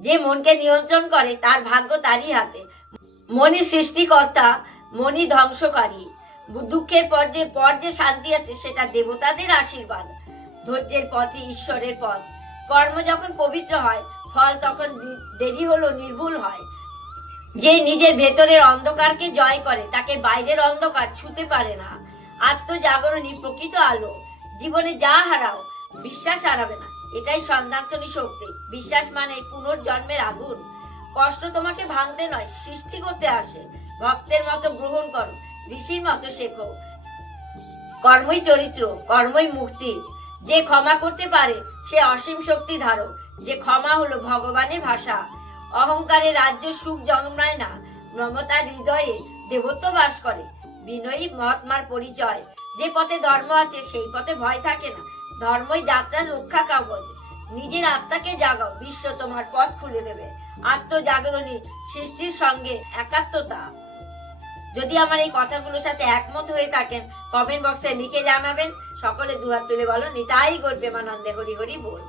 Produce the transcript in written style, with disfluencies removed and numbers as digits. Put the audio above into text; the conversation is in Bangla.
যে মনকে নিয়ন্ত্রণ করে তার ভাগ্য তারই হাতে। মনই সৃষ্টিকর্তা, মনই ধ্বংসকারী। দুঃখের পর যে শান্তি আসে সেটা দেবতাদের আশীর্বাদ। ধৈর্যের পথই ঈশ্বরের পথ। কর্ম যখন পবিত্র হয়, ফল তখন দেরি হলেও নির্ভুল হয়। যে নিজের ভেতরের অন্ধকারকে জয় করে তাকে বাইরের অন্ধকার ছুঁতে পারে না। আত্মজাগরণী প্রকৃত আলো। জীবনে যা হারাও, বিশ্বাস হারাবে না, এটাই সন্ধান্তনী শক্তি। বিশ্বাস মানে পুনর্জন্মের আগুন। কষ্ট তোমাকে ভাঙতে নয়, সৃষ্টি করতে আসে। ভক্তের মতো গ্রহণ করো, ঋষির মতো শেখো। কর্মই চরিত্র, কর্মই মুক্তি। যে ক্ষমা করতে পারে সে অসীম শক্তি ধারক। যে ক্ষমা হলো ভগবানের ভাষা। অহংকারে রাজ্য সুখ জন্মায় না, মমতার হৃদয়ে দেবত্ব বাস করে। বিনয়ী মহাত্মার পরিচয়। যে পথে ধর্ম আছে সেই পথে ভয় থাকে না। ধর্মই যাত্রার রক্ষা কবচ। নিজের আত্মাকে জাগাও, বিশ্ব তোমার পথ খুলে দেবে। আত্মজাগরণী সৃষ্টির সঙ্গে একাত্মতা। যদি আমার এই কথাগুলোর সাথে একমত হয়ে থাকেন কমেন্ট বক্সে লিখে জানাবেন। সকলে দুহাত তুলে বলো, নিতাই গৌর প্রেমানন্দে হরি হরি বল।